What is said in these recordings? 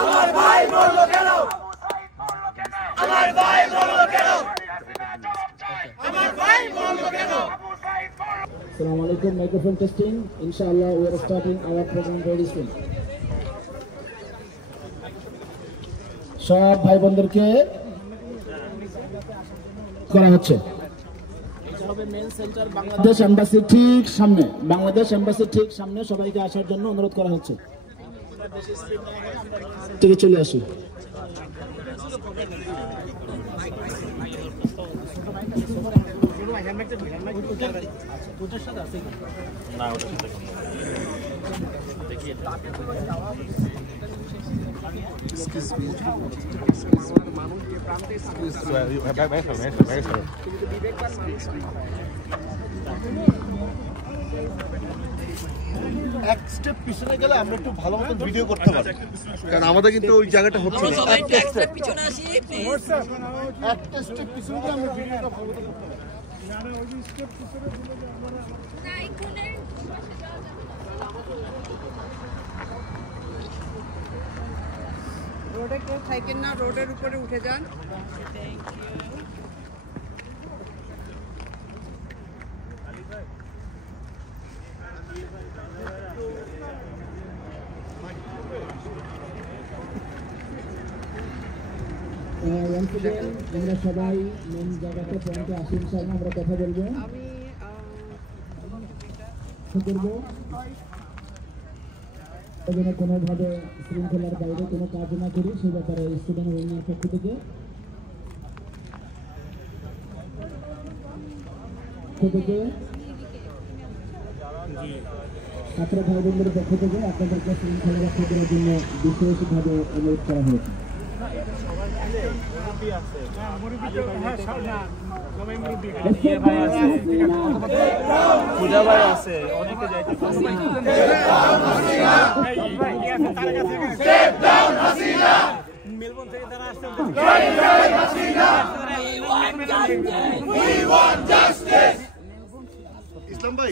আমার ভাই মরলো কেন? আমার ভাই মরলো কেন? আমার ভাই মরলো কেন? Assalamu alaikum, microphone testing. Inshallah, we are starting our program very soon. সব ভাই বোনদেরকে করা হচ্ছে বাংলাদেশ এম্বাসির ঠিক সামনে, বাংলাদেশ এম্বাসির ঠিক সামনে সবাইকে আসার জন্য অনুরোধ করা হচ্ছে। থেকে চলে আসি। Excuse me. এক স্টেপ পিছনে গেলে আমরা একটু ভালো মতো ভিডিও করতে পারি, কারণ আমাদের কিন্তু ওই জায়গাটা হচ্ছে না। একটা স্টেপ পিছনে আসি প্লিজ। একটা স্টেপ পিছনে গেলে আমরা ভিডিওটা ভালো মতো করতে পারি। না না, ওই স্টেপ পিছনে দিলে যে আমরা না ইকোনে রোডে কেউ থাকেন না, রোডের উপরে উঠে যান। আমরা সবাই মেন জায়গাতে পয়েন্টে আসি, ইনশাআল্লাহ আমরা কথা বলবো, যেন কোনোভাবে শৃঙ্খলার বাইরে কোনো কাজ না করি সে ব্যাপারে স্টুডেন্ট ইউনিয়নের পক্ষ থেকে ছাত্র ভাই বোনদের পক্ষ থেকে আপনাদেরকে শৃঙ্খলা রক্ষা করার জন্য বিশেষভাবে অনুরোধ করা হয়েছে। পূজা ভাই আছে, অনেকে যাইতে মেলবোর্ন থেকে তারা আসছেন। ইসলাম ভাই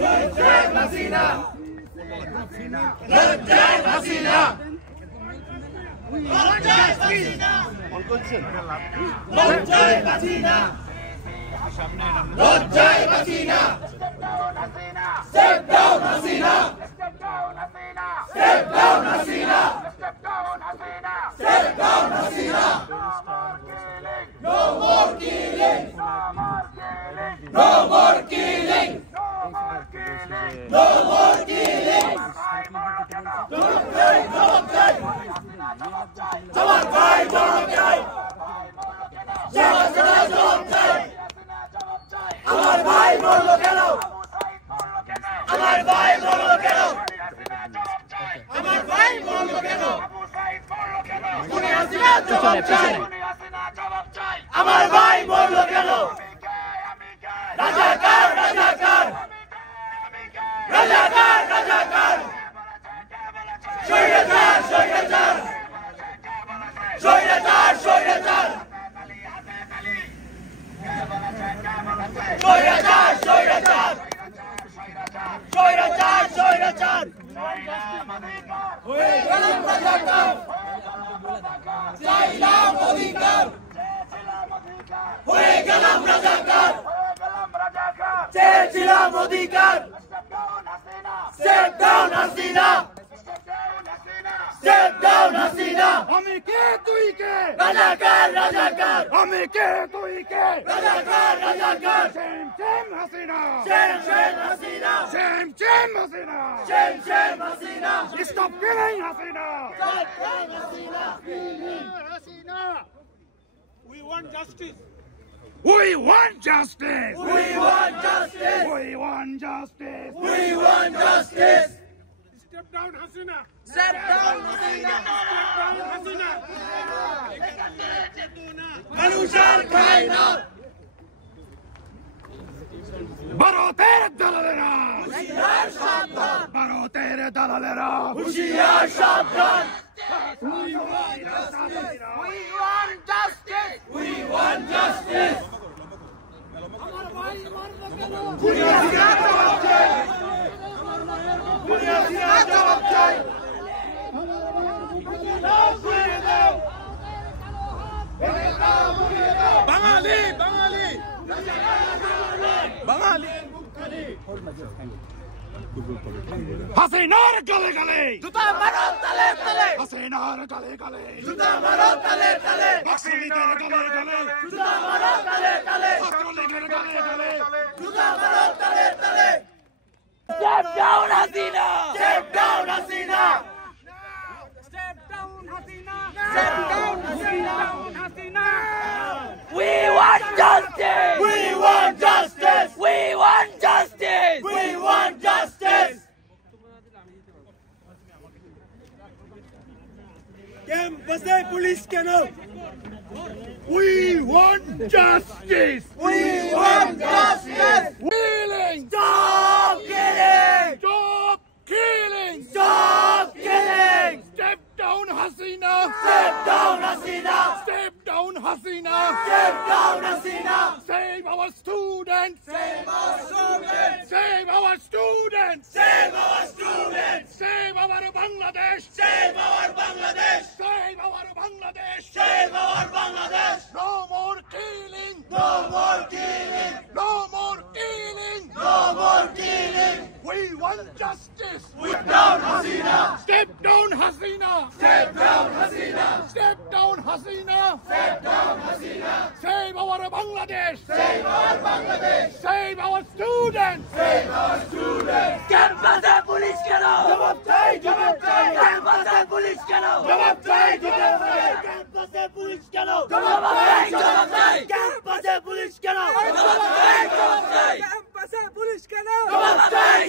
আমার ভাই মরলো কেন? আমার ভাই মরলো কেন? আমার ভাই মরলো কেন? আমার ভাই মরলো কেন? রাজাকার রাজাকার রাজাকার রাজাকার স্বৈরাচার স্বৈরাচার স্বৈরাচার স্বৈরাচার স্বৈরাচার স্বৈরাচার স্বৈরাচার স্বৈরাচার হয়ে গেলাম রাজাকার, চাইলাম অধিকার, হয়ে গেলাম রাজাকার, চেয়েছিলাম অধিকার। Step down Hasina, step down Hasina. আমি কে তুই কে? রাজাকার রাজাকার। আমি কে তুই কে? রাজাকার রাজাকার। Same same Hasina, same same Hasina, same same Hasina, same same Hasina. Stop killing Hasina, Stop killing Hasina. Hasina. We want justice. We want justice. We want justice. We want justice. We want justice. Step down Hasina. Step down Hasina. Hasina. মানুষ আর খায় না। ভারতের দালালেরা, হুঁশিয়ার সাবধান, ভারতের দালালেরা, হুঁশিয়ার সাবধান। We want justice. We want justice. We want justice. খুনি হাসিনা জবাব চাই। খুনি হাসিনা জবাব চাই। হাসিনার গলে গলে জুতা মারো তালে তালে হাসিনার গলে গলে জুতা মারো তালে তালে হাসিনার গলে গলে জুতা মারো তালে তালে ছাত্রলীগের গলে গলে জুতা মারো তালে তালে Step down Hasina Step down Hasina Step down Hasina Step down Hasina We want justice We want justice We want justice We want justice Campus police কেন We want justice We want justice Killing Stop killing Stop killing Stop killing Step down Hasina Step down Hasina Step down Hasina Step down Hasina Save our students Save our students Save our students Save our students Save our Bangladesh Save our Bangladesh Save our Bangladesh Save our Bangladesh No more killing No more killing No more killing No more killing We want justice Step down Hasina Step down Hasina Step down Hasina Step down Hasina Step down Hasina Save our Bangladesh Save our Bangladesh Save our students Save our students Campus police কেন জবাব চাই Campus police কেন জবাব চাই Campus police কেন জবাব চাই Campus police কেন জবাব চাই Campus police কেন জবাব চাই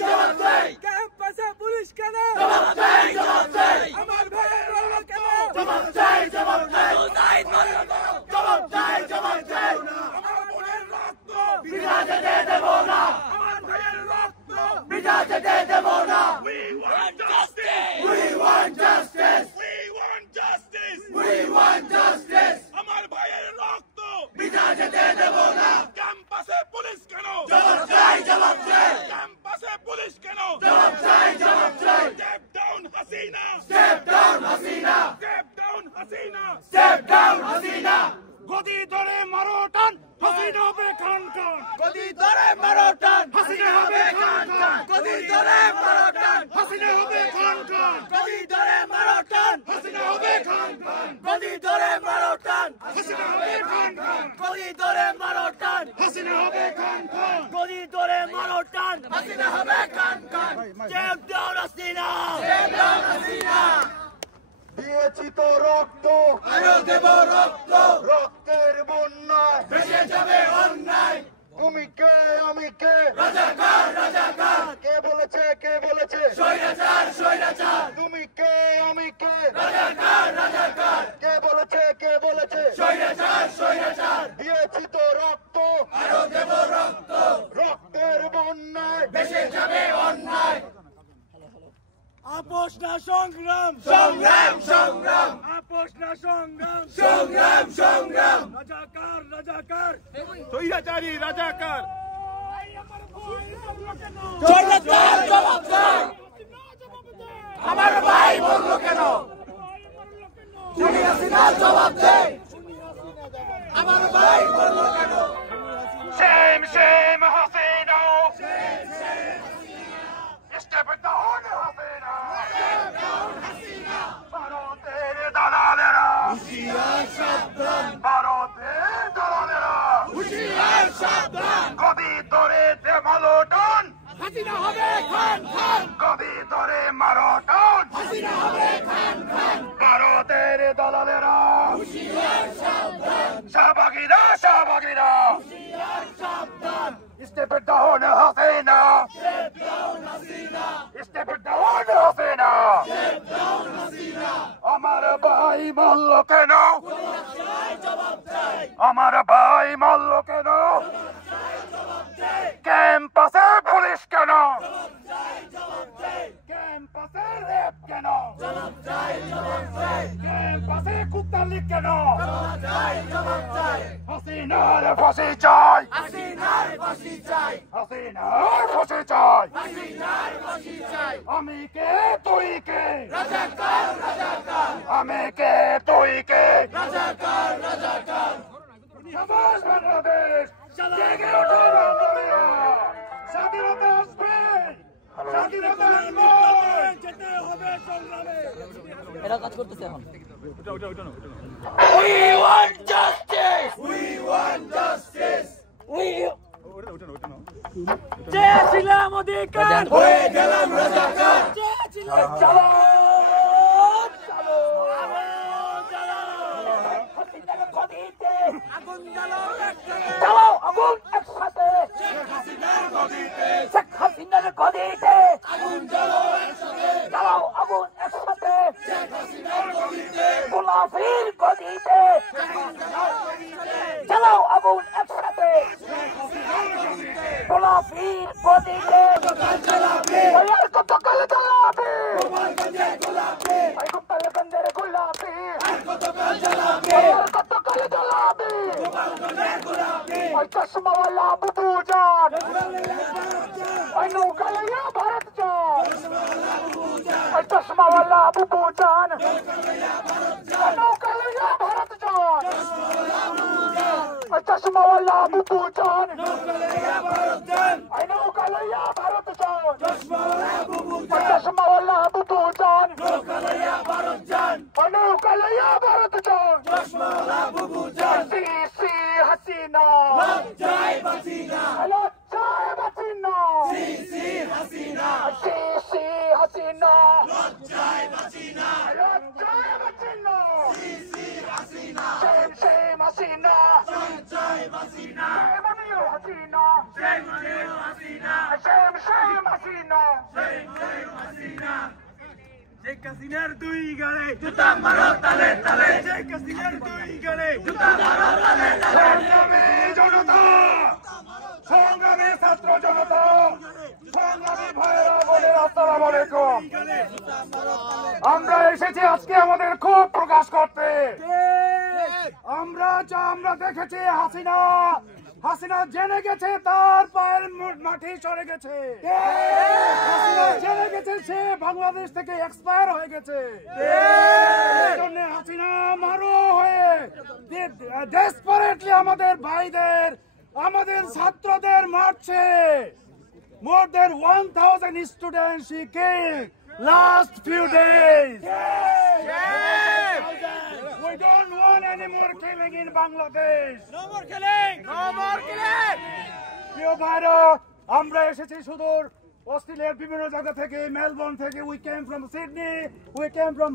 Campus police কেন জবাব চাই আমার ভাইয়ের রক্ত কেন জবাব চাই সুসাইড বন্ধ করো জবাব চাই আমার বোনের রক্ত বিরাজে দেব না আমার ভাইয়ের রক্ত বিরাজে দেব না We want justice We want justice We want justice We want justice আমার ভাইয়ের রক্ত বিরাজে দেব না ক্যাম্পাসে পুলিশ কেন জবাব চাই ক্যাম্পাসে পুলিশ কেন জবাব চাই Step down Hasina Step down Hasina Step down Hasina Step down Hasina গদি ধরে মারো টান হাসিনা হবে খান গদি ধরে মারো টান হাসিনা হবে খান গদি ধরে মারো টান হাসিনা হবে খান গদি ধরে মারো টান হাসিনা হবে খান গদি ধরে মারো টান হাসিনা হবে খান গদি ধরে মারো টান হাসিনা হবে খান গদি ধরে মারো টান হাসিনা হবে খান Step down Hasina Step down Hasina দিয়েছি তো রক্ত আরো দেব রক্ত রক্তের বন্যায় ভেসে যাবে অন্যায় তুমি কে আমি কে রাজাকার কে বলেছে স্বৈরাচার তুমি কে আমি কে রাজাকার কে বলেছে স্বৈরাচার দিয়েছি তো রক্ত আরো দেব রক্ত রক্তের বন্যায় ভেসে যাবে অন্যায় আপোষ না সংগ্রাম সংগ্রাম আপোষ না সংগ্রাম সংগ্রাম রাজাকার স্বৈরাচারী রাজাকার স্বৈরাচার জবাব চাই আমার ভাই বললো কেন হাসিনা জবাব দেয় আমার ভাই বললো কেন Shame Hasina Step down Hasina ভারতের দালালেরা হুঁশিয়ার সাবধান ভারতের দালালেরা হুঁশিয়ার সাবধান গদি ধরে মারো টান হাসিনা হবে খান গদি ধরে মারো টান হাসিনা হবে খান ভারতের দালালেরা হুঁশিয়ার সাবধান শাহবাগীরা হুঁশিয়ার সাবধান Step down Hasina Step down Hasina Step down Hasina Step down Hasina আমার ভাই মারল কেন জবাব চাই আমার ভাই মারল কেন জবাব চাই ক্যাম্পাসে পুলিশ কেন জবাব চাই ক্যাম্পাসে রেপ কেন জবাব চাই ক্যাম্পাসে কুত্তালি কেন জবাব চাই হাসিনার ফাঁসি চাই হাসিনার ফাঁসি চাই আমি কে তুই কে রাজাকার আমি কে তুই কে রাজাকার জেগে ওঠো বাঙালিরা, স্বাধীনতা আসবে, স্বাধীনতা আসবে, যেতে হবে সংগ্রামে। এরা কাজ করতেছে এখন। We want justice. We want justice. চেয়েছিলাম অধিকার, হয়ে গেলাম রাজাকার। চেয়েছিলাম চলো আগুন জ্বালাও একসাথে, জ্বালাও আগুন একসাথে, শেখ হাসিনার গদিতে আগুন জ্বালাও একসাথে, জ্বালাও আগুন একসাথে, শেখ হাসিনার গদিতে গোলাপীর গদিতে জ্বালাও আগুন একসাথে, গোলাপীর গদিতে জ্বালাবে, কতকাল জ্বালাবে, গোপালগঞ্জের গোলাপে, গোপালগঞ্জের গোলাপি, কতকাল জ্বালাবে, কতকাল জ্বালাবে, গোপালগঞ্জের গোলাপে, ওই চশমাওয়ালা বুবু জান, ওই নৌকা লইয়া ভারত যান, ওই চশমাওয়ালা বুবু জান, ওই নৌকা লইয়া ভারত যান, ওই চশমাওয়ালা বুবু জান, ওই নৌকা লইয়া ভারত যান, ওই চশমাওয়ালা বুবু জান, ওই নৌকা লইয়া ভারত যান, সিসি হাসিনা, জয় হাসিনা, লজ্জায় বাঁচিনা, সিসি হাসিনা, সিসি হাসিনা, জয় হাসিনা, লজ্জায় বাঁচিনা, সিসি হাসিনা, shame shame হাসিনা, জয় Hasina, shame on you Hasina, জয় হাসিনা, shame shame হাসিনা, জয় হাসিনা। শেখ হাসিনার দুই গালে জুতা মারো তালে তালে, শেখ হাসিনার দুই গালে জুতা মারো তালে তালে। সংগ্রামী জনতা, সংগ্রামী ছাত্র জনতা, সংগ্রামী ভাইয়েরা বোনেরা, আসসালামু আলাইকুম। আমরা এসেছি আজকে আমাদের ক্ষোভ প্রকাশ করতে। আমরা দেখেছি হাসিনা জেনে গেছে তার পায়ের মাটি সরে গেছে, হাসিনা জেনে গেছে সে বাংলাদেশ থেকে এক্সপায়ার হয়ে গেছে। এই জন্য হাসিনা মারো হয়ে ডেসপারেটলি আমাদের ভাইদের, আমাদের ছাত্রদের মারছে। More than 1,000 students she killed last few days. We don't want any more killing in Bangladesh. No more killing. No more killing. প্রিয় ভাইরা, আমরা এসেছি সুদূর অস্ট্রেলিয়ার বিভিন্ন জায়গা থেকে, মেলবোর্ন থেকে। We came from Sydney, we came from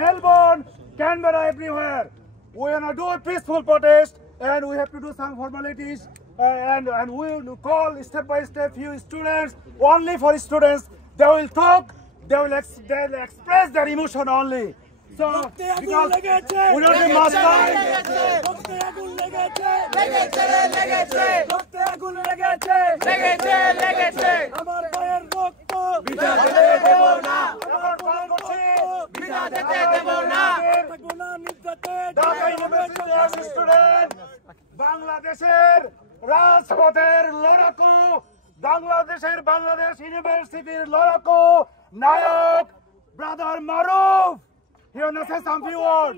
Melbourne, Canberra, everywhere. We are going to do a peaceful protest, and we have to do some formalities. And we will call step by step few students, only for students. They will talk, they'll express their emotion only. So, because we don't be master. আমার ভাইয়ের রক্ত বিধাতে দেব না, আমার ভাইয়ের রক্ত বিধাতে দেব না। ঢাকা ইউনিভার্সিটির student, বাংলাদেশের রাজপথের লড়াকু, বাংলাদেশ ইউনিভার্সিটির লড়াকু নায়ক brother Maruf, he wanna say some few words.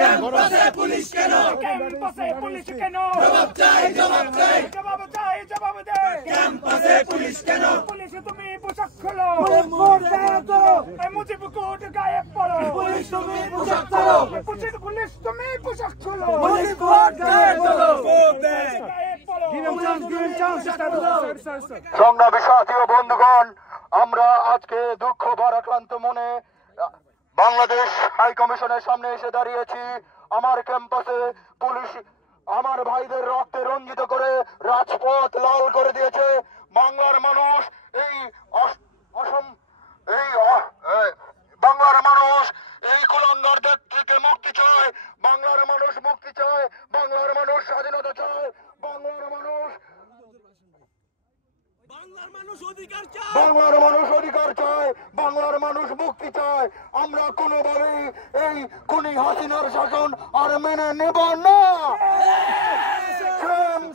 ক্যাম্পাসে পুলিশ কেন? ক্যাম্পাসে পুলিশ কেন? জবাব চাই, জবাব চাই, জবাব চাই, জবাব দে। ক্যাম্পাসে পুলিশ কেন? পুলিশ তুমি পোশাক খোলো, মুজিব কোট গায়ে পড়ো, পুলিশ তুমি পোশাক খোলো, পুলিশ তুমি পোশাক খোলো, মুজিব কোট গায়ে পড়ো, গায়ে পড়ো। Give him chance. সংগ্রামী সাথী ও বন্ধুগণ, আমরা আজকে দুঃখ ভারাক্রান্ত মনে বাংলাদেশ হাই কমিশনের সামনে এসে দাঁড়িয়েছি। আমার ক্যাম্পাসে পুলিশ আমার ভাইদের রক্তে রঞ্জিত করে রাজপথ লাল করে দিয়েছে। বাংলার মানুষ বাংলার মানুষ এই কুলাঙ্গারদের থেকে মুক্তি চায়, বাংলার মানুষ মুক্তি চায়, বাংলার মানুষ স্বাধীনতা চায়, বাংলার মানুষ অধিকার চায়, বাংলার মানুষ মুক্তি চায়। আমরা কোনোভাবেই এই খুনি হাসিনার শাসন আর মেনে নেব না।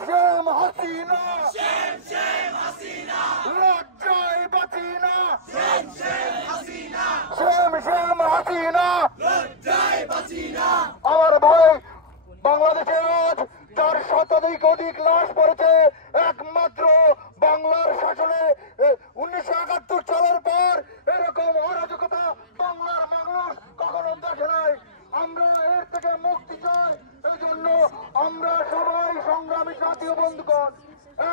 শ্যাম হাসিনা, লজ্জায় বাঁচি না, শ্যাম হাসিনা, অধিক লাশ পড়েছে একমাত্র বাংলার শাসনে। 1971 সালের পর এরকম অরাজকতা বাংলার মানুষ কখনো দেখে নাই। আমরা এর থেকে মুক্তি চাই। এই জন্য আমরা সবাই সংগ্রামী সাথী ও বন্ধুগণ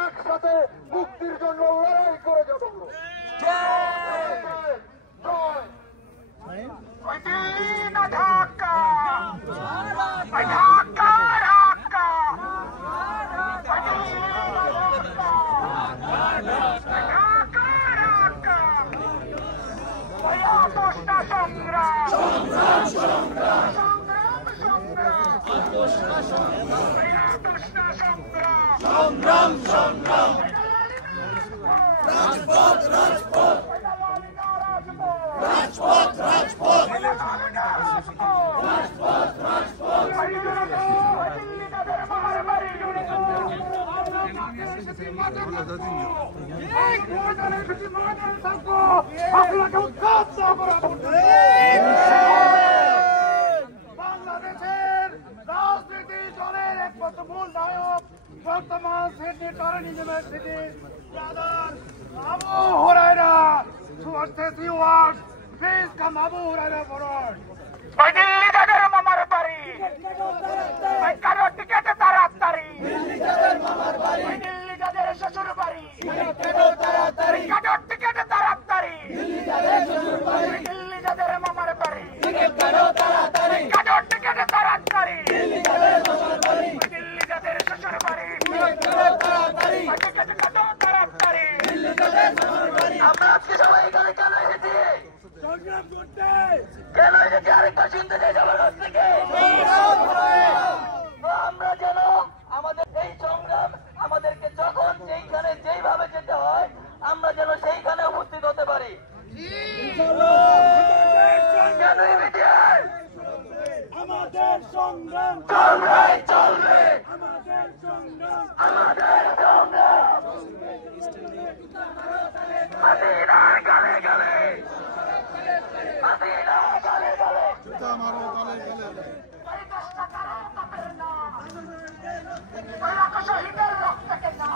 একসাথে মুক্তির জন্য লড়াই করে যাব। সংগ্রাম সংগ্রাম রাজপথ রাজপথ রাজপথ রাজপথ বাংলাদেশের রাজনীতি দলের একমাত্র মূল নায়ক বর্তমান সিডনি টরেন্ট ইউনিভার্সিটির brother Abu Hurairah towards the few words. Please come Abu Hurairah forward. ওই দিল্লি যাদের মামার বাড়ি ওই কারো টিকেটে তাড়াতাড়ি ওই দিল্লি যাদের শ্বশুর বাড়ি কারো টিকেটে তাড়াতাড়ি ওই দিল্লি যাদের মামার বাড়ি কারো টিকেটে তাড়াতাড়ি ওই দিল্লি যাদের শ্বশুর বাড়ি টিকেটে কাটো তাড়াতাড়ি আমরা আজকে সবাই এখানে কেন এসেছি? সংগ্রাম করতে কেন এসেছি? আরেকটা শুনতে চাই সবার কাছ থেকে। আমরা যেন আমাদের এই সংগ্রাম আমাদেরকে যখন যেইখানে যেইভাবে যেতে হয় আমরা যেন সেইখানে উপস্থিত হতে পারি। কেন ইমিডিয়েট? আমাদের সংগ্রাম চলবে চলবে আমাদের সংগ্রাম আমাদের সংগ্রাম হাসিনার গালে গালে হাসিনার গালে গালে শহীদের রক্তকে না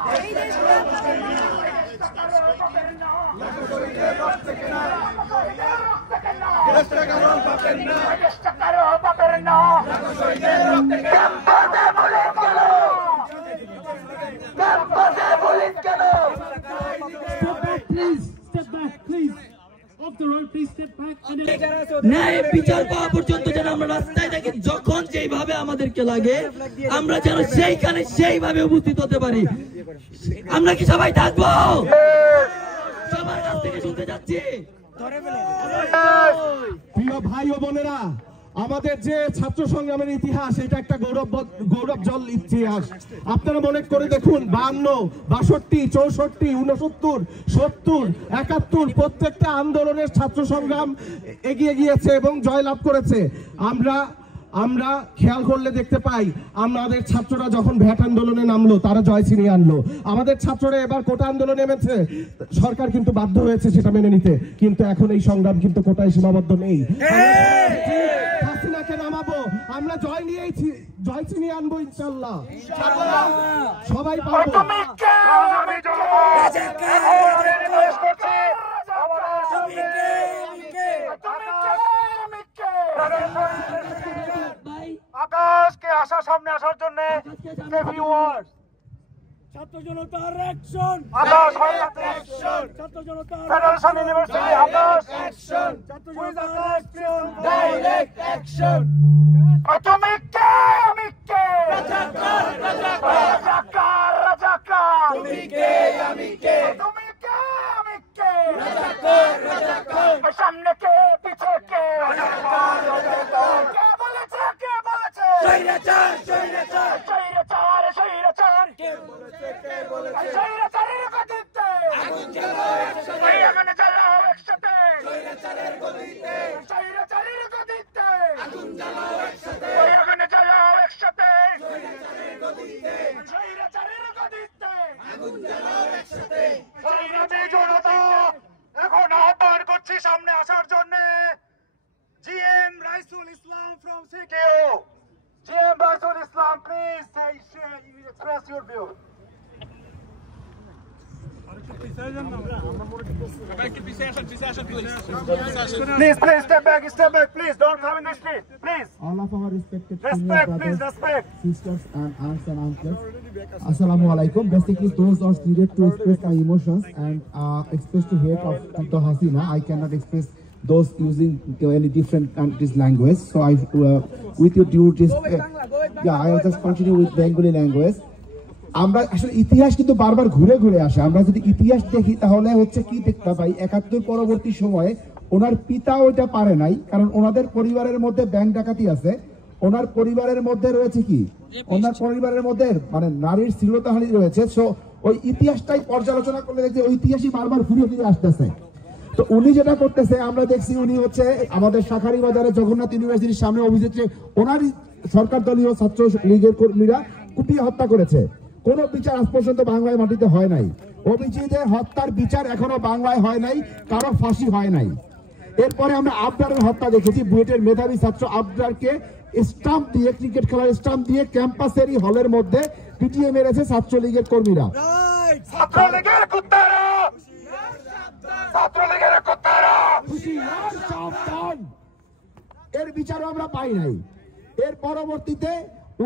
ন্যায় বিচার পাওয়া পর্যন্ত যেন আমরা রাস্তায় থাকি, যখন যেইভাবে আমাদেরকে লাগে আমরা যেন সেইখানে সেইভাবে উপস্থিত হতে পারি। আমরা কি সবাই থাকবো? সবার কাছ থেকে শুনতে যাচ্ছি। প্রিয় ভাই ও বোনেরা, আমাদের যে ছাত্র সংগ্রামের ইতিহাস, এটা একটা গৌরবজল ইতিহাস। আপনারা মনে করে দেখুন, 52, 62, 64, 69, 70, 71 প্রত্যেকটা আন্দোলনের ছাত্র সংগ্রাম এগিয়ে গিয়েছে এবং জয়লাভ করেছে। আমরা খেয়াল করলে দেখতে পাই, আমাদের ছাত্ররা যখন ভ্যাট আন্দোলনে নামলো তারা জয় ছিনিয়ে আনলো। আমাদের ছাত্ররা এবার কোটা আন্দোলনে নেমেছে, সরকার কিন্তু বাধ্য হয়েছে সেটা মেনে নিতে। কিন্তু এখন এই সংগ্রাম কিন্তু কোটায় সীমাবদ্ধ নেই। হাসিনাকে নামাবো, আমরা জয় ছিনিয়ে আনবো ইনশাল্লাহ। সবাই পারবো। আকাশকে আসার সামনে আসার জন্য ছাত্র জনতার অ্যাকশন আকাশ অ্যাকশন ছাত্র জনতার ফেডারেশন ইউনিভার্সিটি আকাশ অ্যাকশন ছাত্র জনতার অ্যাকশন ডাইরেক্ট অ্যাকশন তুমি কে আমি কে রাজাকার রাজাকার রাজাকার রাজাকার তুমি কে আমি কে তুমি কে আমি কে রাজাকার রাজাকার সামনে কে পিছে কে রাজাকার রাজাকার কে বলেছে স্বৈরাচার স্বৈরাচার স্বৈরাচার স্বৈরাচার কে বলেছে কে বলেছে স্বৈরাচারের গতিতে আগুন জ্বালাও একসাথে আগুন জ্বালাও একসাথে স্বৈরাচারের গদিতে স্বৈরাচারের গতিতে আগুন জ্বালাও একসাথে আগুন জ্বালাও একসাথে স্বৈরাচারের গদিতে স্বৈরাচারের গতিতে আগুন জ্বালাও একসাথে Please, step back, please. Don't come in the street, please. All of our respected Respect, senior please, brothers, respect. sisters and aunts and uncles. Assalamu alaikum. Basically, those are needed to express my emotions and express the hate of Dr. Hasina. I cannot express those using any different countries' language. So I, with your due respect, I will just continue with Bengali language. আমরা আসলে ইতিহাস কিন্তু বারবার ঘুরে ঘুরে আসে। আমরা যদি ইতিহাস দেখি তাহলে হচ্ছে কি দেখতে পাই, ৭১ পরবর্তী সময়ে ওনার পিতা ওইটা পারে নাই, কারণ ওনাদের পরিবারের মধ্যে ব্যাংক ডাকাতি আছে। ওনার পরিবারের মধ্যে রয়েছে কি, ওনার পরিবারের মধ্যে মানে নারীর শ্লীলতাহানি রয়েছে। সো ওই ইতিহাসটাই পর্যালোচনা করলে দেখি ওই ইতিহাসই বারবার ঘুরে ফিরে আসতেছে। তো উনি যেটা করতেছে আমরা দেখছি, উনি হচ্ছে আমাদের শাখারি বাজারে জগন্নাথ ইউনিভার্সিটির সামনে অভিযোগ, ওনারই সরকার দলীয় ছাত্র লীগের কর্মীরা কুপিয়ে হত্যা করেছে। কোন বিচার আজ পর্যন্ত বাংলায় মাটিতে হয় নাই। অভিজিতের হত্যার বিচার এখনো বাংলায় হয় নাই, কারো ফাঁসি হয় নাই। এরপরে আমরা আবরারের হত্যা দেখেছি, বুয়েটের মেধাবী ছাত্র আবরারকে স্টাম্প দিয়ে, ক্রিকেট খেলার স্টাম্প দিয়ে ক্যাম্পাসেরই হলের মধ্যে পিটিয়ে মেরেছে ছাত্রলীগের কর্মীরা। ছাত্রলীগের কুত্তারা, ছাত্রলীগের কুত্তারা, এর বিচারও আমরা পাই নাই। এর পরবর্তীতে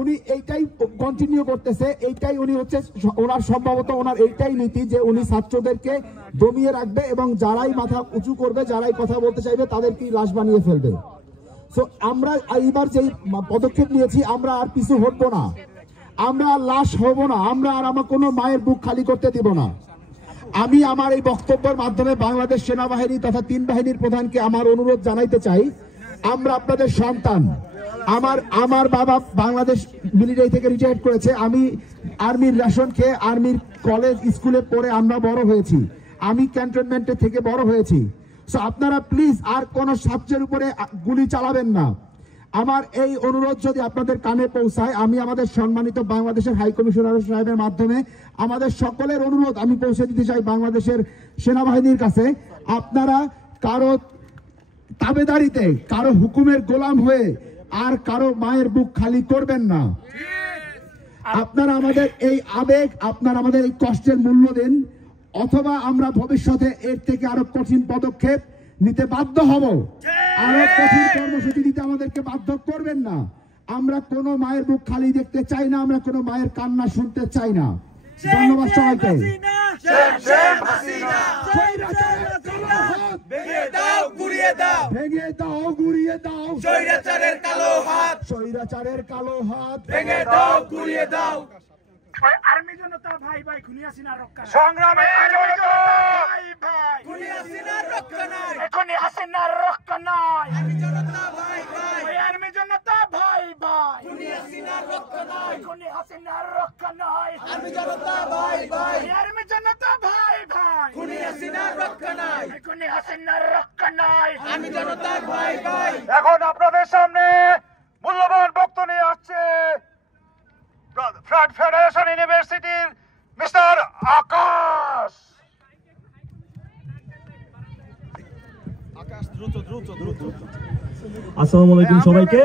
উনি এইটাই কন্টিনিউ করতেছে, এইটাই উনি হচ্ছে ওনার সম্ভবত ওনার এইটাই নীতি যে উনি ছাত্রদেরকে দমিয়ে রাখবে এবং যারাই মাথা উঁচু করবে, যারাই কথা বলতে চাইবে তাদেরকেই লাশ বানিয়ে ফেলবে। সো আমরা এইবার যেই পদক্ষেপ নিয়েছি, আমরা আর পিছু হটবো না, আমরা আর লাশ হব না, আমরা আর আমার কোনো মায়ের বুক খালি করতে দিব না। আমি আমার এই বক্তব্যের মাধ্যমে বাংলাদেশ সেনাবাহিনী তথা 3 বাহিনীর প্রধানকে আমার অনুরোধ জানাইতে চাই, আমরা আপনাদের সন্তান। আমার বাবা বাংলাদেশ মিলিটারি থেকে রিটায়ার্ড করেছে। আমি আর্মির রেশন খেয়ে আর্মির কলেজ স্কুলে পড়ে আমরা বড় হয়েছি, আমি ক্যান্টনমেন্টে থেকে বড় হয়েছি। সো আপনারা প্লিজ আর কোন ছাত্রের উপরে গুলি চালাবেন না। আমার এই অনুরোধ যদি আপনাদের কানে পৌঁছায়, আমি আমাদের সম্মানিত বাংলাদেশের হাই কমিশনার সাহেবের মাধ্যমে আমাদের সকলের অনুরোধ আমি পৌঁছে দিতে চাই বাংলাদেশের সেনাবাহিনীর কাছে, আপনারা কারো তাবেদারিতে, কারো হুকুমের গোলাম হয়ে আর কারো মায়ের বুক খালি করবেন না। আপনারা আমাদের এই আবেগ, আপনারা আমাদের এই কষ্টের মূল্য দিন, অথবা আমরা ভবিষ্যতে এর থেকে আরো কঠিন পদক্ষেপ নিতে বাধ্য হব। আরো কঠিন কর্মসূচি দিতে আমাদেরকে বাধ্য করবেন না। আমরা কোনো মায়ের বুক খালি দেখতে চাই না, আমরা কোনো মায়ের কান্না শুনতে চাই না। ধন্যবাদ সবাইকে। ভেঙে দাও, গুড়িয়ে দাও, ভেঙে দাও, গুড়িয়ে দাও স্বৈরাচারের কালো হাত, স্বৈরাচারের কালো হাত, ভেঙে দাও, গুড়িয়ে দাও। আর্মি জনতা ভাই ভাই, খুনি হাসিনার রক্ষা, সংগ্রামে জনতা ভাই ভাই, খুনি হাসিনার রক্ষা নাই, খুনি হাসিনার রক্ষা নাই, আর্মি জনতা ভাই ভাই, আর্মি জনতা ভাই ভাই, খুনি হাসিনার রক্ষা নাই, খুনি হাসিনার রক্ষা নাই, আর্মি জনতা ভাই ভাই, আর্মি জনতা ভাই ভাই, খুনি হাসিনার রক্ষা নাই, খুনি হাসিনার রক্ষা নাই, আর্মি জনতা ভাই ভাই। এখন আপনাদের সামনে মূল্যবান বক্তব্য নিয়ে আসছে ফ্লাড ফেডারেশন ইউনিভার্সিটির মিস্টার আকাশ। আসসালামু আলাইকুম সবাইকে।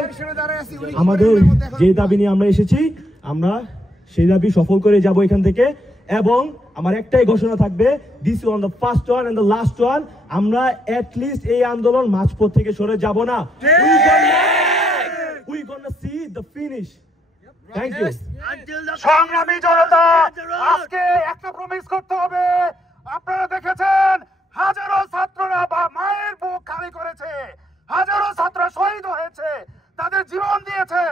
আমাদের যে দাবি নিয়ে আমরা এসেছি, আমরা সেই দাবি সফল করে যাব এখান থেকে। এবং আমার একটাই ঘোষণা থাকবে, this one the first one and the last one. আমরা এট লিস্ট এই আন্দোলন মাঝপথ থেকে সরে যাব না। We gonna see the finish. Thank you. সংগ্রামী জনতা, আজকে একটা প্রমিস করতে হবে। আপনারা দেখেছেন হাজারো ছাত্ররা বা মায়ের বুক খালি করেছে, হাজারো ছাত্র শহীদ হয়েছে, তাদের জীবন দিয়েছে।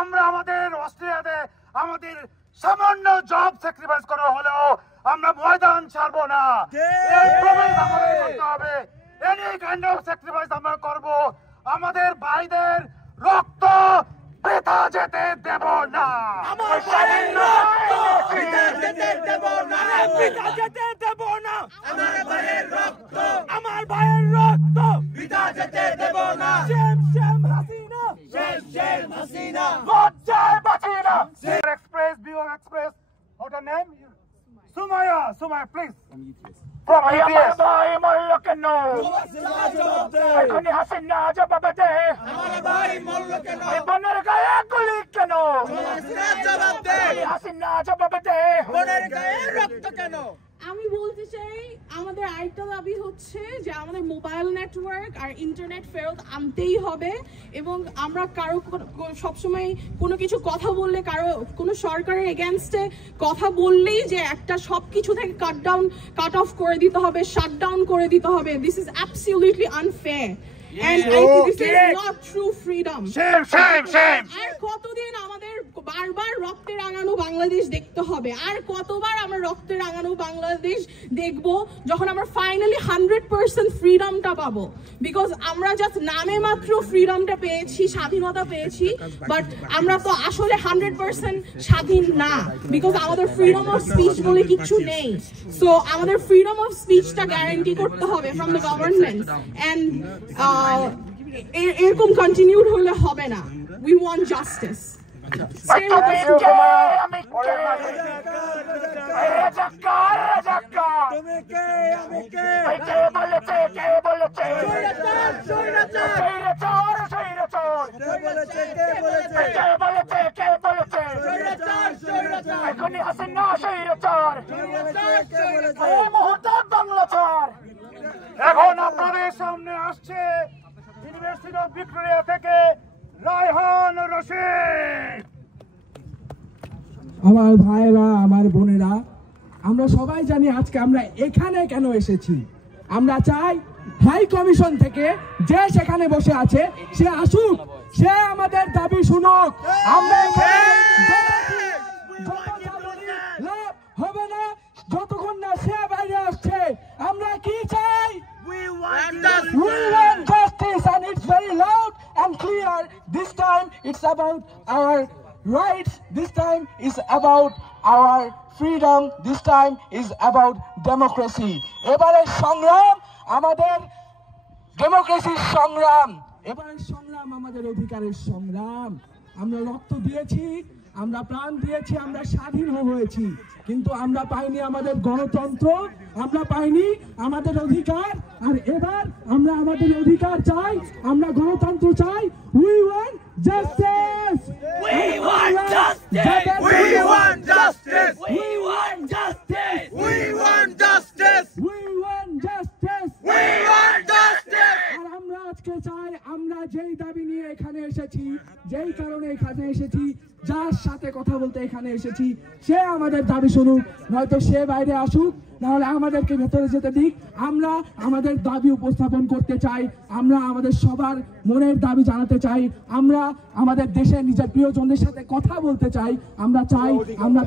আমরা আমাদের অস্ট্রেলিয়াতে আমাদের সামান্য জব স্যাক্রিফাইস করা হলেও আমরা ময়দান ছাড়বো না। এই প্রমিস আমাদের করতে হবে। এনি কাইন্ড অফ স্যাক্রিফাইস আমরা করব। আমাদের ভাইদের রক্ত বৃথা যেতে দেব না। আমার ভাইয়ের রক্ত বৃথা যেতে দেব না, বৃথা যেতে দেব না। আমার ভাইয়ের রক্ত, আমার ভাইয়ের রক্ত বৃথা যেতে দেব না। Shame shame Hasina, shame shame Hasina, লজ্জায় বাঁচি না। এক্সপ্রেস, বিওর express, what a name? Sumaiya, Sumaiya please. From ETS. ভাই মরল কেন? এখনই হাসিনা জবাব দে। আমার ভাই মরল কেন? বোনের গায়ে গুলি কেন? হাসিনা জবাব দে। হাসিনা জবাব দে। বোনের গায়ে রক্ত কেন? আমি বলতে চাই আমাদের আরেকটা দাবি হচ্ছে যে আমাদের মোবাইল নেটওয়ার্ক আর ইন্টারনেট ফেরত আনতেই হবে এবং আমরা কারো সবসময় কোনো কিছু কথা বললে কারো কোনো সরকারের এগেনস্টে কথা বললেই যে একটা সব কিছু থেকে কাট অফ করে দিতে হবে, শাটডাউন করে দিতে হবে, this is absolutely unfair and this is not true freedom. আর কতদিন আমাদের বারবার রক্তে রাঙানো বাংলাদেশ দেখতে হবে, আর কতবার আমরা রক্তে রাঙানো বাংলাদেশ দেখব যখন আমরা ফাইনালি 100% ফ্রিডমটা পাবো? বিকজ আমরা জাস্ট নামে মাত্র ফ্রিডমটা পেয়েছি, স্বাধীনতা পেয়েছি, বাট আমরা তো আসলে 100% স্বাধীন না, বিকজ আমাদের ফ্রিডম অফ স্পিচ বলে কিছু নেই। সো আমাদের ফ্রিডম অফ স্পিচটা গ্যারান্টি করতে হবে ফ্রম দ্য গভর্নমেন্ট, এন্ড এরকম কন্টিনিউড হলে হবে না। We want justice. Stay with us. এখন আপনাদের সামনে আসছে ইউনিভার্সিটি অফ ভিক্টোরিয়া থেকে রায়হান রশিদ। আমার ভাইরা, আমার বোনেরা, আমরা সবাই জানি আজকে আমরা এখানে কেন এসেছি। আমরা চাই হাই কমিশন থেকে যে সেখানে বসে আছে সে আসুক, সে আমাদের দাবি শুনুক। আমরা হবে না যতক্ষণ না সে বাইরে আসছে। আমরা কি চাই? We want justice, and it's very loud and clear. This time it's about our rights, this time is about our freedom, this time is about democracy. এবারের সংগ্রাম আমাদের ডেমোক্রেসির সংগ্রাম, এবারের সংগ্রাম আমাদের অধিকারের সংগ্রাম। আমরা রক্ত দিয়েছি, আমরা প্রাণ দিয়েছি, আমরা স্বাধীন হয়েছি, কিন্তু আমরা পাইনি আমাদের গণতন্ত্র, আমরা পাইনি আমাদের অধিকার। আর এবার আমরা আমাদের অধিকার চাই, আমরা গণতন্ত্র চাই। We want justice. We want justice. We want justice. We want justice. We want justice. We want justice. We want justice. আর আমরা আজকে চাই, আমরা যেই দাবি নিয়ে এখানে এসেছি, যেই কারণে এখানে এসেছি, যার সাথে কথা বলতে এখানে এসেছি, সে আমাদের দাবি শুনুক, নয়তো সে বাইরে আসুক, নাহলে আমাদেরকে ভেতরে যেতে দিক। আমরা আমাদের দাবি উপস্থাপন করতে চাই, আমরা আমাদের সবার মনের দাবি জানাতে চাই, আমরা আমাদের দেশের নিজের প্রিয়জনদের সাথে কথা বলতে চাই। আমরা চাই আমরা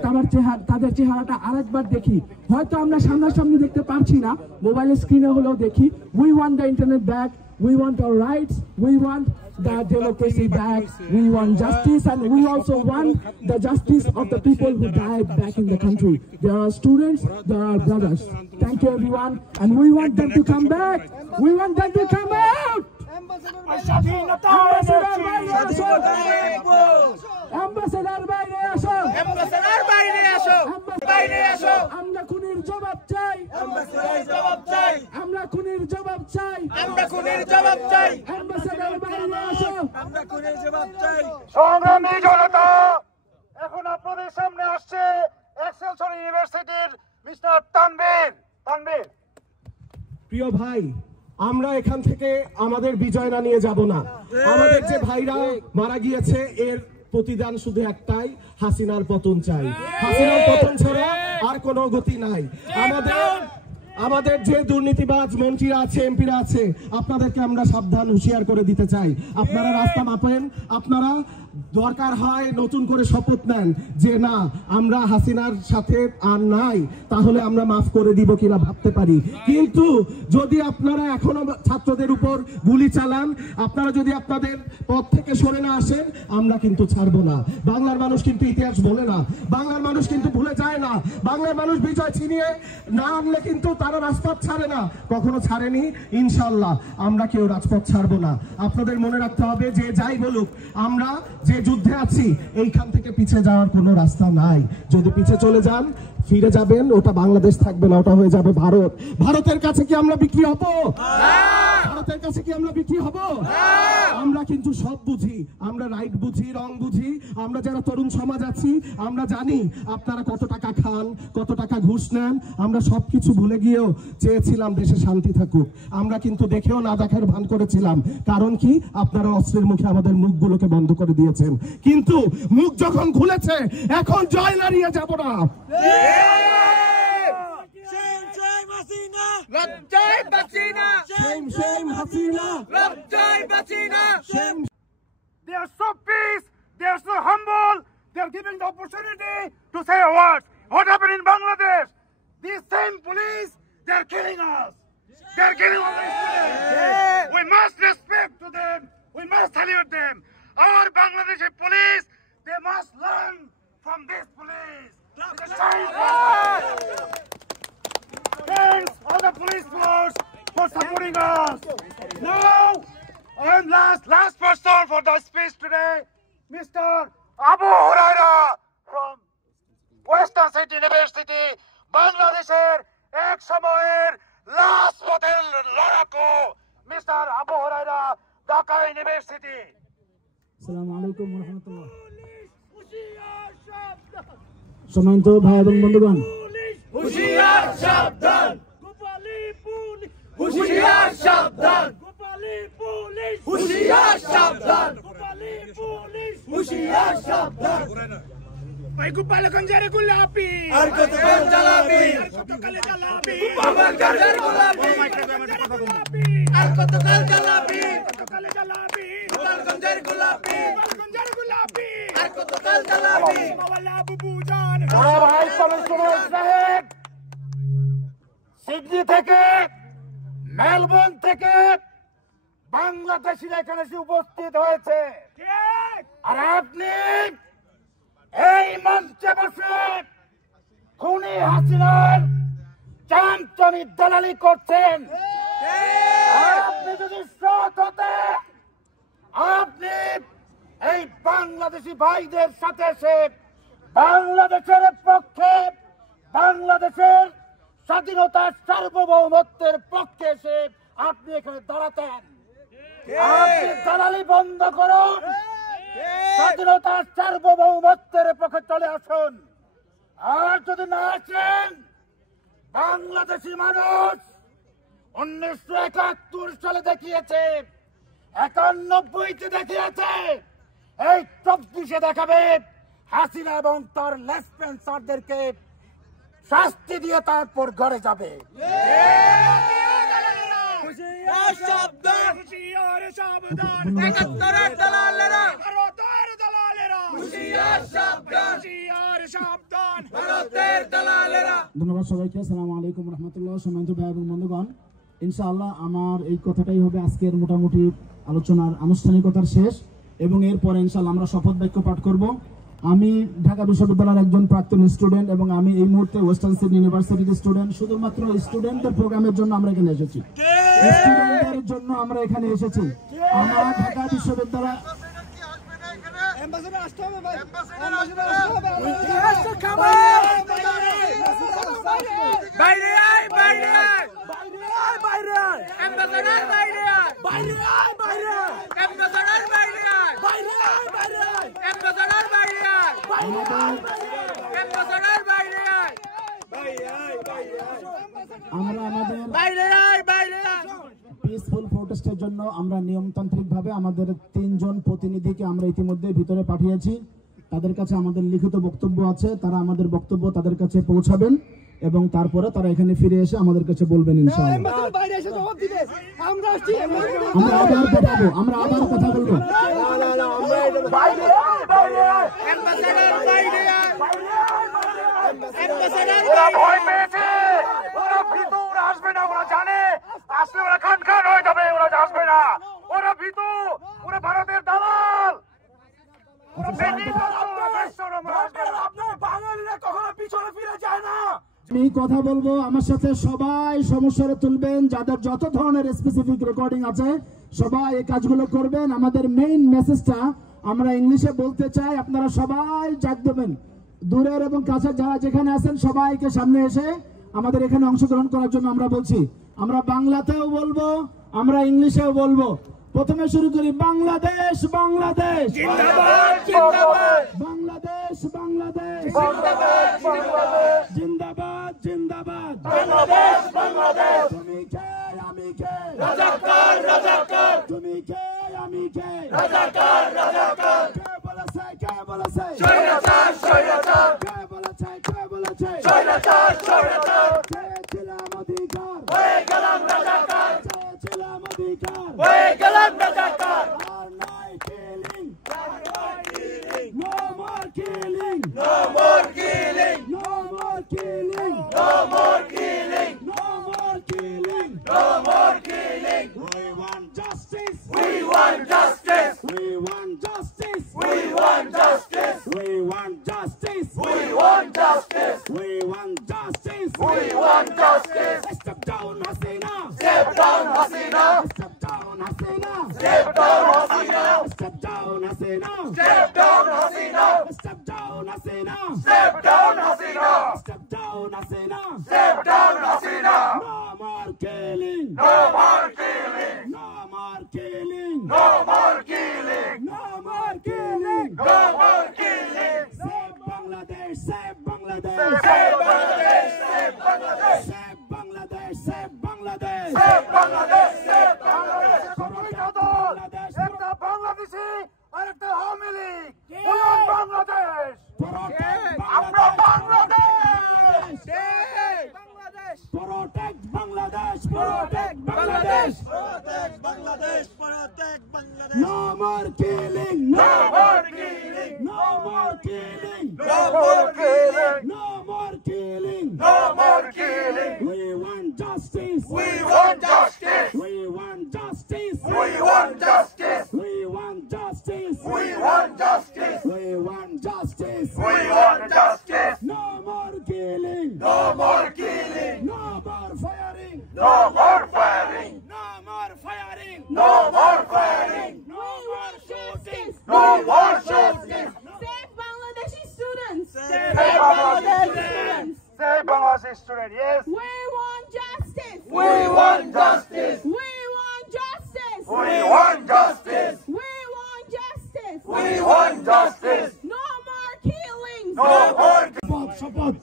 তাদের চেহারাটা আরেকবার দেখি, হয়তো আমরা সামনাসামনি দেখতে পারছি না, মোবাইলের স্ক্রিনে হলেও দেখি। We want the internet back, we want our rights, we want the democracy back, we want justice, and we also want the justice of the people who died back in the country. There are students, there are brothers. Thank you everyone, and we want them to come back, we want them to come out. Ambassador বাইরে আসো, Ambassador বাইরে আসো, Ambassador বাইরে আসো, বাইরে আসো। আমরা খুনির জবাব চাই, Ambassador জবাব চাই, আমরা খুনির জবাব চাই, আমরা খুনির জবাব চাই। Ambassador বাইরে আসো, আমরা খুনির জবাব চাই। সংগ্রামী জনতা, এখন আপনাদের সামনে আসছে এক্সেলসন ইউনিভার্সিটির মিস্টার তানভীর। তানভীর, প্রিয় ভাই, আমরা এখান থেকে আমাদের বিজয় না নিয়ে যাব না। আমাদের যে ভাইরা মারা গিয়েছে এর প্রতিদান শুধু একটাই, হাসিনার পতন চাই। হাসিনার পতন ছাড়া আর কোনো গতি নাই। আমাদের যে দুর্নীতিবাজ মন্ত্রীরা আছে, এমপিরা আছে, আপনাদেরকে আমরা সাবধান হুঁশিয়ার করে দিতে চাই। আপনারা রাস্তা মাপেন, আপনারা দরকার হয় নতুন করে শপথ নেন যে না, আমরা হাসিনার সাথে আর নাই, তাহলে আমরা মাফ করে দিব কিনা ভাবতে পারি। কিন্তু যদি আপনারা এখনো ছাত্রদের উপর গুলি চালান, আপনারা যদি আপনাদের পথ থেকে সরে না আসেন, আমরা কিন্তু ছাড়বো না। বাংলার মানুষ কিন্তু ইতিহাস বলে না, বাংলার মানুষ কিন্তু ভুলে যায় না। বাংলার মানুষ বিজয় ছিনিয়ে না আনলে কিন্তু তারা রাজপথ ছাড়ে না, কখনো ছাড়েনি। ইনশাল্লাহ আমরা কেউ রাজপথ ছাড়বো না। আপনাদের মনে রাখতে হবে যে যাই বলুক, আমরা যে যুদ্ধে আছি এইখান থেকে পিছিয়ে যাওয়ার কোনো রাস্তা নাই। যদি পিছিয়ে চলে যান, ফিরে যাবেন, ওটা বাংলাদেশ থাকবে না, ওটা হয়ে যাবে ভারত। ভারতের কাছে কি আমরা বিক্রি হবো? ভারতের কাছে কি আমরা বিক্রি হব? আমরা কিন্তু সব বুঝি, আমরা রাইট বুঝি, রং বুঝি। আমরা যারা তরুণ সমাজ আছি আমরা জানি আপনারা কত টাকা খান, কত টাকা ঘুষ নেন। আমরা সবকিছু ভুলে গিয়েও চেয়েছিলাম দেশে শান্তি থাকুক। আমরা কিন্তু দেখেও না দেখার ভান করেছিলাম। কারণ কি? আপনারা অস্ত্রের মুখে আমাদের মুখগুলোকে বন্ধ করে দিয়েছেন। কিন্তু মুখ যখন খুলেছে এখন জয় নাড়িয়ে যাব না। They are so peace, they are so humble, they are giving the opportunity to say a word. What happened in Bangladesh? These same police, they are killing us. They are killing all the students. We must respect to them. We must salute them. Our Bangladeshi police, they must learn from this police. Thanks all the police force for supporting us. Now, and last person for the speech today, Mr. Abu Huraira from Western State University, Bangladesher, ek samoyer last hotel Lorako, Mr. Abu Huraira, Dhaka University. Assalamu alaikum wa rahmatullah. সম্মানিত ভাই এবং বন্ধুগণ, হুশিয়ার সাবধান, হুশিয়ার সাবধান, হুশিয়ার সাবধান, হুশিয়ার সাবধান। ভাই গোপালগঞ্জের গোলাপি আর কত কাল জ্বালাবি, আর কত কাল জ্বালাবি, গোপালগঞ্জের গোলাপি আর কত কাল জ্বালাবি, কত কাল জ্বালাবি, গোপালগঞ্জের গোলাপি গোপালগঞ্জের গোলাপি আর কত কাল জ্বালাবি। মাওলা বুবু জান ভাই কমিশনার সাহেব সিডনি থেকে, মেলবোর্ন থেকে বাংলাদেশিরা এখানে উপস্থিত হয়েছে। আর আপনি এই মঞ্চে বসে খুনি হাসিনার চামচামি দালালি করছেন। আপনি যদি সৎ হতে আপনি এই বাংলাদেশি ভাইদের সাথে এসে বাংলাদেশের পক্ষে, বাংলাদেশের স্বাধীনতার সার্বভৌমত্বের পক্ষে এসে আপনি এখানে দাঁড়াতেন। আপনি দালালি বন্ধ করুন, স্বাধীনতার সার্বভৌমত্বের পক্ষে চলে আসুন। আর যদি না আসেন, বাংলাদেশি মানুষ 1971 সালে দেখিয়েছে, 91-তে দেখিয়েছে, এই 24-এ দেখাবে হাসিনা এবং তার লেসপেন্সারদেরকে শাস্তি দিয়ে তারপর ঘরে যাবে। ধন্যবাদ সবাইকে। আসসালামু আলাইকুম ওয়া রাহমাতুল্লাহ। সম্মানিত ভাই এবং বন্ধুগণ, ইনশাআল্লাহ আমার এই কথাটাই হবে আজকের মোটামুটি আলোচনার আনুষ্ঠানিকতার শেষ, এবং এরপরে ইনশাআল্লাহ আমরা শপথ বাক্য পাঠ করব। আমি ঢাকা বিশ্ববিদ্যালয়ের একজন প্রাক্তন স্টুডেন্ট এবং আমি এই মুহূর্তে ওয়েস্টার্ন স্টেট ইউনিভার্সিটির স্টুডেন্ট। শুধুমাত্র স্টুডেন্টদের প্রোগ্রামের জন্য আমরা এখানে এসেছি, স্টুডেন্টদের জন্য আমরা এখানে এসেছি। আমরা ঢাকা বিশ্ববিদ্যালয় আমরা আমাদের পিসফুল প্রোটেস্টের জন্য আমরা নিয়মতান্ত্রিকভাবে আমাদের 3 জন প্রতিনিধিকে আমরা ইতিমধ্যে ভিতরে পাঠিয়েছি। তাদের কাছে আমাদের লিখিত বক্তব্য আছে, তারা আমাদের বক্তব্য তাদের কাছে পৌঁছাবেন এবং তারপরে তারা এখানে ফিরে এসে আমাদের কাছে বলবেন ইনশাআল্লাহ। আমরা আবার কথা বলবো। ভয় পেয়েছে, ওরা ভীত, ওরা আসবে না, ওরা জানে আসলে ওরা খান খান হয়ে যাবে, ওরা আসবে না, ওরা ভীত, ওরা ভারতের দালাল। আমি কথা বলবো, আমার সাথে সবাই সমস্যারে তুলবেন, যাদের যত ধরনের স্পেসিফিক রেকর্ডিং আছে সবাই এই কাজগুলো করবেন। আমাদের মেইন মেসেজটা আমরা ইংলিশে বলতে চাই, আপনারা সবাই জাগ দেবেন। দূরের এবং কাছে যারা যেখানে আছেন সবাইকে সামনে এসে আমাদের এখানে অংশগ্রহণ করার জন্য আমরা বলছি। আমরা বাংলাতেও বলবো, আমরা ইংলিশেও বলবো। প্রথমে শুরু করি বাংলাদেশ বাংলাদেশ জিন্দাবাদ জিন্দাবাদ বাংলাদেশ বাংলাদেশ জিন্দাবাদ জিন্দাবাদ জিন্দাবাদ জিন্দাবাদ বাংলাদেশ বাংলাদেশ তুমি কে আমি কে রাজাকার রাজাকার তুমি কে আমি কে রাজাকার রাজাকার কে বলেছে স্বৈরাচার স্বৈরাচার কে বলেছে স্বৈরাচার স্বৈরাচার চেয়েছিলাম অধিকার হয়ে গেলাম রাজাকার চেয়েছিলাম অধিকার হয়ে গেলাম রাজাকার আর নাই killing no more killing no more killing no more killing no more killing no more killing no more killing we want justice we want justice we want justice we want justice we want justice we want justice we want justice we want justice step down Hasina step down Hasina step down Hasina step down Hasina step down Hasina step down Hasina step down Hasina step down Hasina step down Hasina step down Hasina no more killing no more killing no more killing no more killing no more killing no more killing save Bangladesh save Bangladesh save Bangladesh save Bangladesh save Bangladesh save Bangladesh save Bangladesh save Bangladesh Bangladesh একটা বাংলাদেশি আর একটা আওয়ামী লীগ বলুন বাংলাদেশ আমরা Bangladesh protect Bangladesh protect Bangladesh protect Bangladesh protect Bangladesh no more killing no more killing no more killing no more killing no more killing no more killing we want justice we want justice we want justice we want justice we want justice we want justice we want justice we want justice no more killing no more killing no more firing no more firing no more firing no more firing No more justice. no more justice Save Bangladeshi students. save Bangladesh students save Bangladesh students yes We want justice. we want justice We want justice. we want justice We want justice. we want justice No more killings. no more শপথ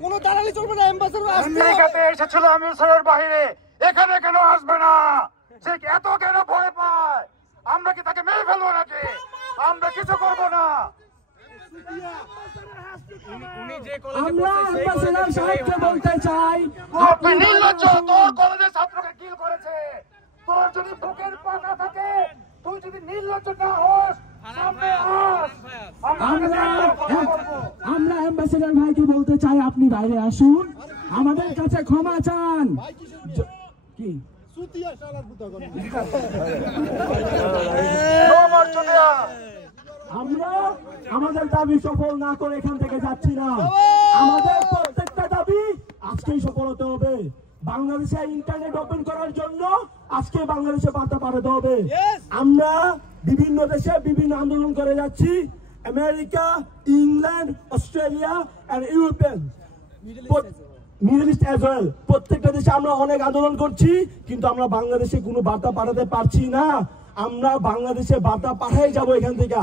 কোন দালালি চলবে না ambassador আমেরিকাতে এসেছিল আমেরিকার বাইরে এখানে কেন আসবে না সে এত কেন ভয় পায় আমরা কি তাকে মেরে ফেলবো নাকি আমরা কিছু করবো না আমরা অ্যাম্বাসেডর সাহেবকে বলতে চাই আপনি নির্লজ্জ তোর কলেজের ছাত্রকে কিল করেছে তোর যদি বুকের পাকা থাকে তুই যদি নির্লজ্জ না হোস সামনে আস আমরা অ্যাম্বাসেডর ভাইকে বলতে চাই আপনি বাইরে আসুন আমাদের কাছে ক্ষমা চান কি আমরা আমাদের দাবি সফল না করে এখান থেকে যাচ্ছি না আমাদের প্রত্যেকটা দাবি আজকেই সফল হতে হবে বাংলাদেশে ইন্টারনেট ওপেন করার জন্য আজকে বাংলাদেশে বার্তা পাঠাতে হবে আমরা বিভিন্ন দেশে বিভিন্ন আন্দোলন করে যাচ্ছি America England Australia and European middle east as well প্রত্যেকটা দেশে আমরা অনেক আন্দোলন করছি কিন্তু আমরা বাংলাদেশে কোনো বার্তা পাঠাতে পারছি না আমরা বাংলাদেশে বার্তা পাঠাই যাব এখান থেকে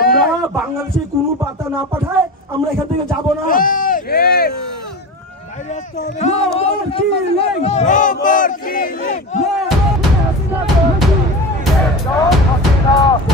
আমরা বাংলাদেশে কোনো বার্তা না পাঠাই আমরা এখান থেকে যাব না No more killing! No more killing! No more killing!